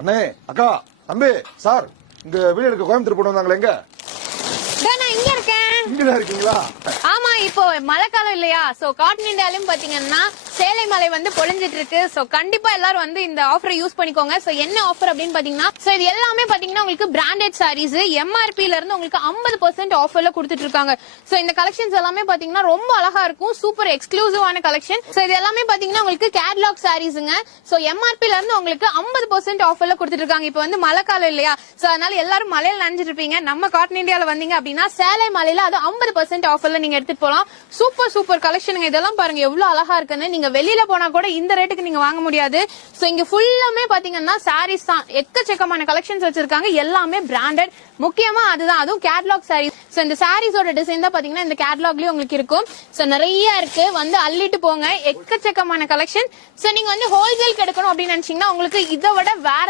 அண்ணே, அக்கா, தம்பி, சார், இங்க வீடு எடுக்க கோயம்புத்தூர் போட்டு வந்தாங்களே எங்க? நான் இங்க இருக்கேன். இங்கதான் இருக்கீங்களா? ஆமா, இப்போ மழைக்காலம் இல்லையா? சோ காட்டன் இந்தியாலயும் பாத்தீங்கன்னா சேலை மலை வந்து பொழிஞ்சிட்டு இருக்கு. சோ கண்டிப்பா எல்லாரும் வந்து இந்த ஆஃபரை யூஸ் பண்ணிக்கோங்க. சோ என்ன ஆஃபர் அப்படின்னு பாத்தீங்கன்னா, சோ இது எல்லாமே பாத்தீங்கன்னா உங்களுக்கு பிராண்டட் சாரீஸ் எம்ஆர்பில இருந்து உங்களுக்கு 50% ஆஃபர்ல கொடுத்துட்டு இருக்காங்க. சோ இந்த கலெக்ஷன்ஸ் எல்லாமே பாத்தீங்கன்னா ரொம்ப அழகா இருக்கும். Super எக்ஸ்க்ளூசிவான collection. சோ இது எல்லாமே பாத்தீங்கன்னா உங்களுக்கு கேட்லாக் சாரீஸ்ங்க. சோ எம்ஆர்பில இருந்து உங்களுக்கு 50% ஆஃபர்ல கொடுத்துட்டு இருக்காங்க. இப்போ வந்து மழைக்காலம் இல்லையா? சோ அதனால எல்லாரும் மலையில நனைஞ்சிட்டு இருப்பீங்க. நம்ம காட்டன் இந்தியால வந்தீங்க அப்படின்னா சேலை மலையில அது 50% ஆஃபர்ல நீங்க எடுத்துட்டு போலாம். Super super collection. இதெல்லாம் பாருங்க எவ்வளவு அழகா இருக்குன்னு. நீங்க வெளியில போனா கூட இந்த ரேட்டுக்கு நீங்க வாங்க முடியாது. சோ இங்க ஃபுல்லாமே பாத்தீங்கன்னா சாரீஸ் தான். எக்கச்சக்கமான கலெக்ஷன்ஸ் வச்சிருக்காங்க. எல்லாமே பிராண்டட். முக்கியமா அதுதான், அதுவும் கேட்லாக் சாரீஸ். சோ இந்த சாரீஸோட டிசைன் தான் பாத்தீங்கன்னா இந்த கேட்லாக்லயும் உங்களுக்கு இருக்கும். சோ நிறைய இருக்கு, வந்து அள்ளிட்டு போங்க. எக்கச்சக்கமான கலெக்ஷன். சோ நீங்க வந்து ஹோல்சேல் எடுக்கணும் அப்படின்னு நினைச்சீங்கன்னா உங்களுக்கு இதை விட வேற